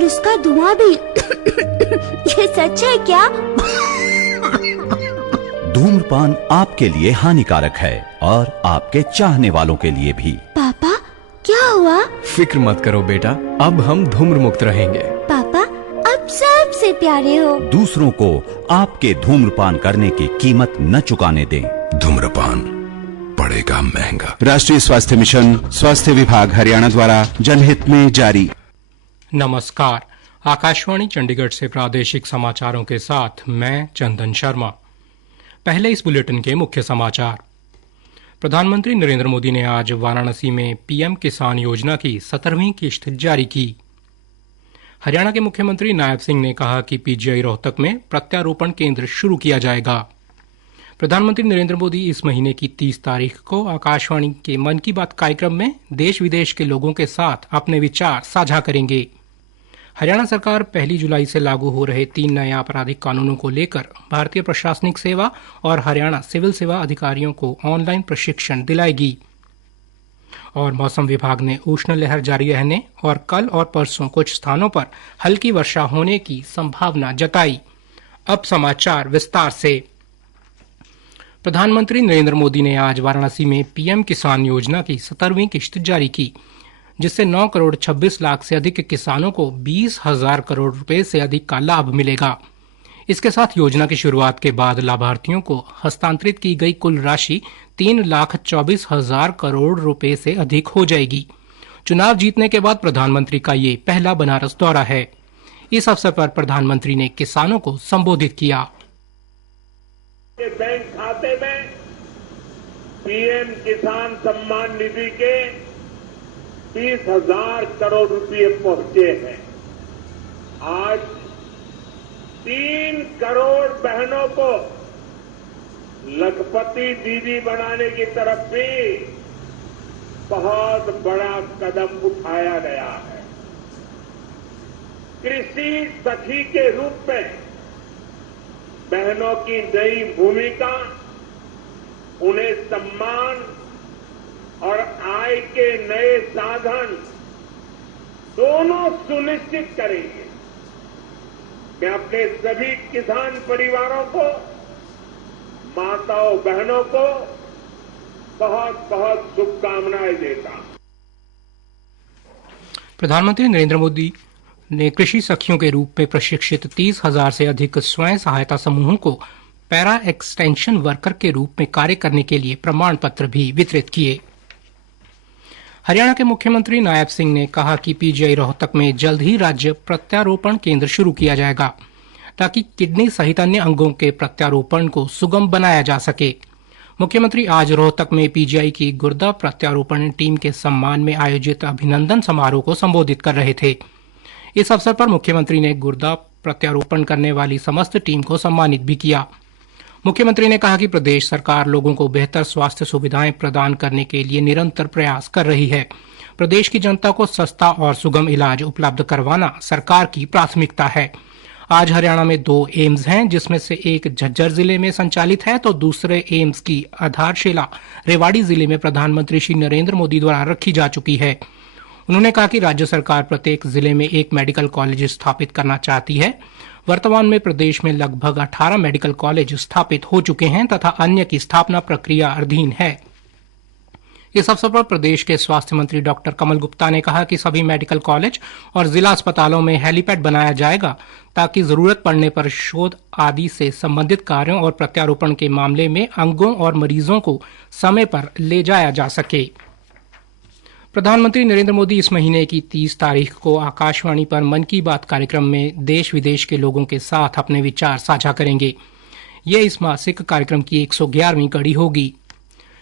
और उसका धुआं भी। ये सच है क्या? धूम्रपान आपके लिए हानिकारक है और आपके चाहने वालों के लिए भी। पापा, क्या हुआ? फिक्र मत करो बेटा, अब हम धूम्र मुक्त रहेंगे। पापा, अब सबसे प्यारे हो। दूसरों को आपके धूम्रपान करने की कीमत न चुकाने दें। धूम्रपान पड़ेगा महंगा। राष्ट्रीय स्वास्थ्य मिशन, स्वास्थ्य विभाग हरियाणा द्वारा जनहित में जारी। नमस्कार, आकाशवाणी चंडीगढ़ से प्रादेशिक समाचारों के साथ मैं चंदन शर्मा। पहले इस बुलेटिन के मुख्य समाचार। प्रधानमंत्री नरेंद्र मोदी ने आज वाराणसी में पीएम किसान योजना की 17वीं किश्त जारी की। हरियाणा के मुख्यमंत्री नायब सिंह ने कहा कि पीजीआई रोहतक में प्रत्यारोपण केंद्र शुरू किया जाएगा। प्रधानमंत्री नरेंद्र मोदी इस महीने की 30 तारीख को आकाशवाणी के मन की बात कार्यक्रम में देश विदेश के लोगों के साथ अपने विचार साझा करेंगे। हरियाणा सरकार 1 जुलाई से लागू हो रहे 3 नए आपराधिक कानूनों को लेकर भारतीय प्रशासनिक सेवा और हरियाणा सिविल सेवा अधिकारियों को ऑनलाइन प्रशिक्षण दिलाएगी। और मौसम विभाग ने उष्ण लहर जारी रहने और कल और परसों कुछ स्थानों पर हल्की वर्षा होने की संभावना जताई। अब समाचार विस्तार से। प्रधानमंत्री नरेंद्र मोदी ने आज वाराणसी में पीएम किसान योजना की 17वीं किश्त जारी की, जिससे 9 करोड़ 26 लाख से अधिक किसानों को 20,000 करोड़ रुपए से अधिक का लाभ मिलेगा। इसके साथ योजना की शुरुआत के बाद लाभार्थियों को हस्तांतरित की गई कुल राशि 3,24,000 करोड़ रुपए से अधिक हो जाएगी। चुनाव जीतने के बाद प्रधानमंत्री का ये पहला बनारस दौरा है। इस अवसर पर प्रधानमंत्री ने किसानों को संबोधित किया। बैंक खाते में पीएम किसान सम्मान निधि के 30,000 करोड़ रुपए पहुंचे हैं। आज 3 करोड़ बहनों को लखपति दीदी बनाने की तरफ भी बहुत बड़ा कदम उठाया गया है। कृषि सखी के रूप में बहनों की नई भूमिका उन्हें सम्मान और आय के नए साधन दोनों सुनिश्चित करेंगे। मैं अपने सभी किसान परिवारों को, माताओं बहनों को बहुत बहुत शुभकामनाएं देता हूं। प्रधानमंत्री नरेंद्र मोदी ने कृषि सखियों के रूप में प्रशिक्षित 30,000 से अधिक स्वयं सहायता समूहों को पैरा एक्सटेंशन वर्कर के रूप में कार्य करने के लिए प्रमाण पत्र भी वितरित किए। हरियाणा के मुख्यमंत्री नायब सिंह ने कहा कि पीजीआई रोहतक में जल्द ही राज्य प्रत्यारोपण केंद्र शुरू किया जाएगा, ताकि किडनी सहित अन्य अंगों के प्रत्यारोपण को सुगम बनाया जा सके। मुख्यमंत्री आज रोहतक में पीजीआई की गुर्दा प्रत्यारोपण टीम के सम्मान में आयोजित अभिनंदन समारोह को संबोधित कर रहे थे। इस अवसर पर मुख्यमंत्री ने गुर्दा प्रत्यारोपण करने वाली समस्त टीम को सम्मानित भी किया। मुख्यमंत्री ने कहा कि प्रदेश सरकार लोगों को बेहतर स्वास्थ्य सुविधाएं प्रदान करने के लिए निरंतर प्रयास कर रही है। प्रदेश की जनता को सस्ता और सुगम इलाज उपलब्ध करवाना सरकार की प्राथमिकता है। आज हरियाणा में 2 एम्स हैं, जिसमें से एक झज्जर जिले में संचालित है तो दूसरे एम्स की आधारशिला रेवाड़ी जिले में प्रधानमंत्री श्री नरेंद्र मोदी द्वारा रखी जा चुकी है। उन्होंने कहा कि राज्य सरकार प्रत्येक जिले में एक मेडिकल कॉलेज स्थापित करना चाहती है। वर्तमान में प्रदेश में लगभग 18 मेडिकल कॉलेज स्थापित हो चुके हैं तथा अन्य की स्थापना प्रक्रिया अधीन है। इस अवसर पर प्रदेश के स्वास्थ्य मंत्री डॉक्टर कमल गुप्ता ने कहा कि सभी मेडिकल कॉलेज और जिला अस्पतालों में हेलीपैड बनाया जाएगा, ताकि जरूरत पड़ने पर शोध आदि से संबंधित कार्यों और प्रत्यारोपण के मामले में अंगों और मरीजों को समय पर ले जाया जा सके। प्रधानमंत्री नरेंद्र मोदी इस महीने की 30 तारीख को आकाशवाणी पर मन की बात कार्यक्रम में देश विदेश के लोगों के साथ अपने विचार साझा करेंगे। यह इस मासिक कार्यक्रम की 111वीं कड़ी होगी।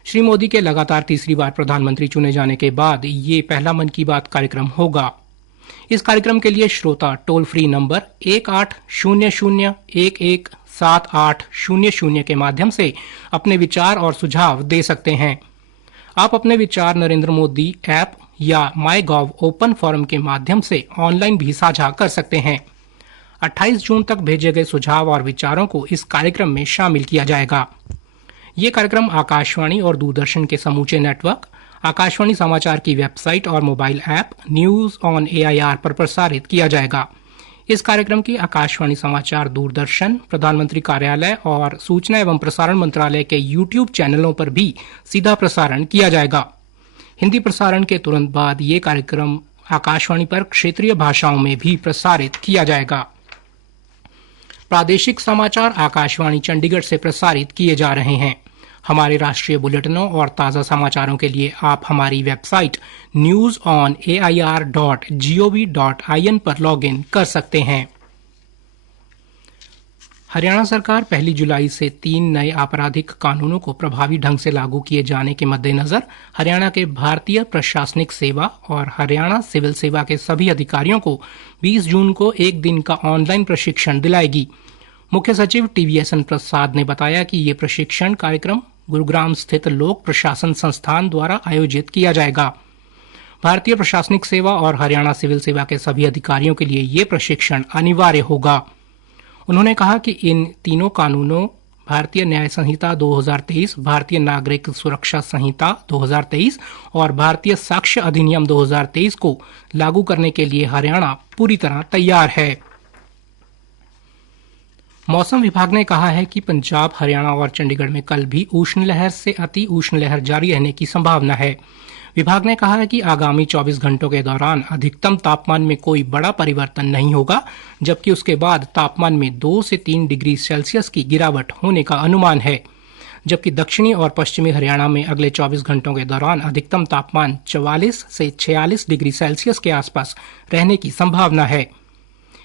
श्री मोदी के लगातार तीसरी बार प्रधानमंत्री चुने जाने के बाद ये पहला मन की बात कार्यक्रम होगा। इस कार्यक्रम के लिए श्रोता टोल फ्री नंबर 1800117800 के माध्यम से अपने विचार और सुझाव दे सकते हैं। आप अपने विचार नरेंद्र मोदी ऐप या माईगॉव ओपन फोरम के माध्यम से ऑनलाइन भी साझा कर सकते हैं। 28 जून तक भेजे गए सुझाव और विचारों को इस कार्यक्रम में शामिल किया जाएगा। ये कार्यक्रम आकाशवाणी और दूरदर्शन के समूचे नेटवर्क, आकाशवाणी समाचार की वेबसाइट और mobile app news on AIR पर प्रसारित किया जाएगा। इस कार्यक्रम की आकाशवाणी समाचार, दूरदर्शन, प्रधानमंत्री कार्यालय और सूचना एवं प्रसारण मंत्रालय के YouTube चैनलों पर भी सीधा प्रसारण किया जाएगा। हिंदी प्रसारण के तुरंत बाद ये कार्यक्रम आकाशवाणी पर क्षेत्रीय भाषाओं में भी प्रसारित किया जाएगा। प्रादेशिक समाचार आकाशवाणी चंडीगढ़ से प्रसारित किए जा रहे हैं। हमारे राष्ट्रीय बुलेटिनों और ताज़ा समाचारों के लिए आप हमारी वेबसाइट newsonair.gov.in पर लॉगिन कर सकते हैं। हरियाणा सरकार 1 जुलाई से 3 नए आपराधिक कानूनों को प्रभावी ढंग से लागू किए जाने के मद्देनजर हरियाणा के भारतीय प्रशासनिक सेवा और हरियाणा सिविल सेवा के सभी अधिकारियों को 20 जून को एक दिन का ऑनलाइन प्रशिक्षण दिलाएगी। मुख्य सचिव TVSN प्रसाद ने बताया कि ये प्रशिक्षण कार्यक्रम गुरुग्राम स्थित लोक प्रशासन संस्थान द्वारा आयोजित किया जाएगा। भारतीय प्रशासनिक सेवा और हरियाणा सिविल सेवा के सभी अधिकारियों के लिए ये प्रशिक्षण अनिवार्य होगा। उन्होंने कहा कि इन तीनों कानूनों भारतीय न्याय संहिता 2023, भारतीय नागरिक सुरक्षा संहिता 2023 और भारतीय साक्ष्य अधिनियम 2023 को लागू करने के लिए हरियाणा पूरी तरह तैयार है। मौसम विभाग ने कहा है कि पंजाब, हरियाणा और चंडीगढ़ में कल भी उष्णलहर से अति उष्णलहर जारी रहने की संभावना है। विभाग ने कहा है कि आगामी 24 घंटों के दौरान अधिकतम तापमान में कोई बड़ा परिवर्तन नहीं होगा, जबकि उसके बाद तापमान में 2 से 3 डिग्री सेल्सियस की गिरावट होने का अनुमान है। जबकि दक्षिणी और पश्चिमी हरियाणा में अगले 24 घंटों के दौरान अधिकतम तापमान 44 से 46 डिग्री सेल्सियस के आसपास रहने की संभावना है।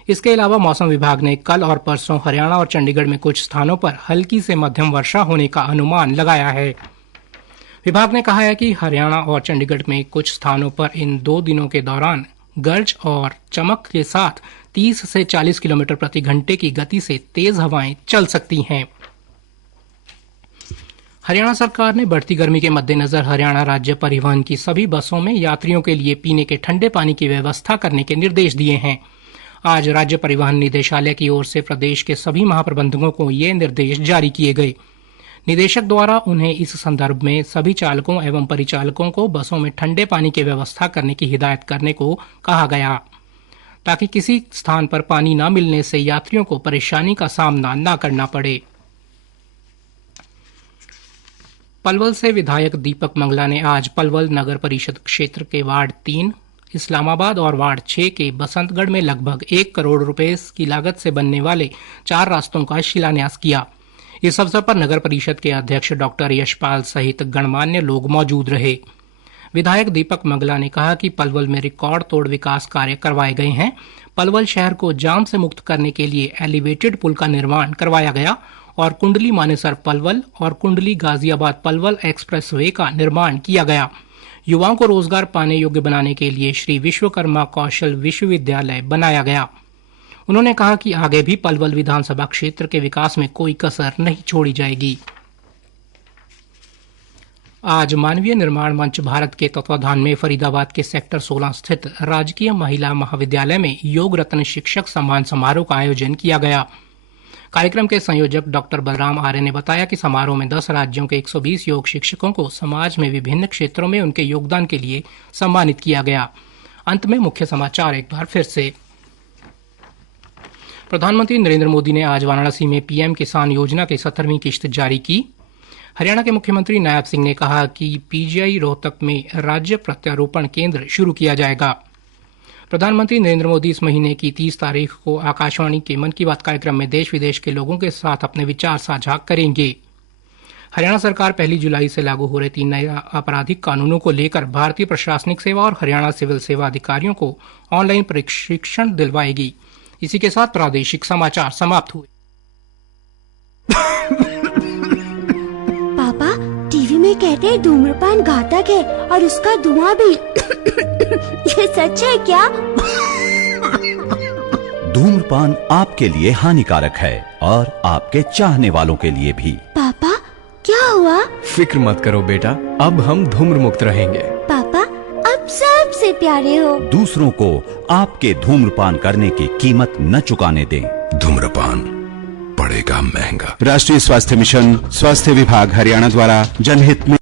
इसके अलावा मौसम विभाग ने कल और परसों हरियाणा और चंडीगढ़ में कुछ स्थानों पर हल्की से मध्यम वर्षा होने का अनुमान लगाया है। विभाग ने कहा है कि हरियाणा और चंडीगढ़ में कुछ स्थानों पर इन 2 दिनों के दौरान गरज और चमक के साथ 30 से 40 किलोमीटर प्रति घंटे की गति से तेज हवाएं चल सकती हैं। हरियाणा सरकार ने बढ़ती गर्मी के मद्देनजर हरियाणा राज्य परिवहन की सभी बसों में यात्रियों के लिए पीने के ठंडे पानी की व्यवस्था करने के निर्देश दिए हैं। आज राज्य परिवहन निदेशालय की ओर से प्रदेश के सभी महाप्रबंधकों को ये निर्देश जारी किए गए। निदेशक द्वारा उन्हें इस संदर्भ में सभी चालकों एवं परिचालकों को बसों में ठंडे पानी की व्यवस्था करने की हिदायत करने को कहा गया, ताकि किसी स्थान पर पानी न मिलने से यात्रियों को परेशानी का सामना न करना पड़े। पलवल से विधायक दीपक मंगला ने आज पलवल नगर परिषद क्षेत्र के वार्ड 3, इस्लामाबाद और वार्ड 6 के बसंतगढ़ में लगभग 1 करोड़ रुपए की लागत से बनने वाले 4 रास्तों का शिलान्यास किया। इस अवसर पर नगर परिषद के अध्यक्ष डॉक्टर यशपाल सहित गणमान्य लोग मौजूद रहे। विधायक दीपक मंगला ने कहा कि पलवल में रिकॉर्ड तोड़ विकास कार्य करवाए गए हैं। पलवल शहर को जाम से मुक्त करने के लिए एलिवेटेड पुल का निर्माण करवाया गया और कुंडली मानेसर पलवल और कुंडली गाजियाबाद पलवल एक्सप्रेसवे का निर्माण किया गया। युवाओं को रोजगार पाने योग्य बनाने के लिए श्री विश्वकर्मा कौशल विश्वविद्यालय बनाया गया। उन्होंने कहा कि आगे भी पलवल विधानसभा क्षेत्र के विकास में कोई कसर नहीं छोड़ी जाएगी। आज मानवीय निर्माण मंच भारत के तत्वाधान में फरीदाबाद के सेक्टर 16 स्थित राजकीय महिला महाविद्यालय में योग रत्न शिक्षक सम्मान समारोह का आयोजन किया गया। कार्यक्रम के संयोजक डॉक्टर बलराम आर्य ने बताया कि समारोह में 10 राज्यों के 120 योग शिक्षकों को समाज में विभिन्न क्षेत्रों में उनके योगदान के लिए सम्मानित किया गया। अंत में मुख्य समाचार एक बार फिर से। प्रधानमंत्री नरेंद्र मोदी ने आज वाराणसी में पीएम किसान योजना की 17वीं किश्त जारी की। हरियाणा के मुख्यमंत्री नायब सिंह ने कहा कि पीजीआई रोहतक में राज्य प्रत्यारोपण केंद्र शुरू किया जाएगा। प्रधानमंत्री नरेंद्र मोदी इस महीने की 30 तारीख को आकाशवाणी के मन की बात कार्यक्रम में देश विदेश के लोगों के साथ अपने विचार साझा करेंगे। हरियाणा सरकार 1 जुलाई से लागू हो रहे 3 नए आपराधिक कानूनों को लेकर भारतीय प्रशासनिक सेवा और हरियाणा सिविल सेवा अधिकारियों को ऑनलाइन प्रशिक्षण दिलवाएगी। इसी के साथ प्रादेशिक समाचार समाप्त हुए। पापा, टीवी में कहते हैं धूम्रपान घातक है और उसका धुआं भी। ये सच है क्या? धूम्रपान आपके लिए हानिकारक है और आपके चाहने वालों के लिए भी। पापा, क्या हुआ? फिक्र मत करो बेटा, अब हम धूम्र मुक्त रहेंगे। पापा, अब सबसे प्यारे हो। दूसरों को आपके धूम्रपान करने की कीमत न चुकाने दें। धूम्रपान पड़ेगा महंगा। राष्ट्रीय स्वास्थ्य मिशन, स्वास्थ्य विभाग हरियाणा द्वारा जनहित में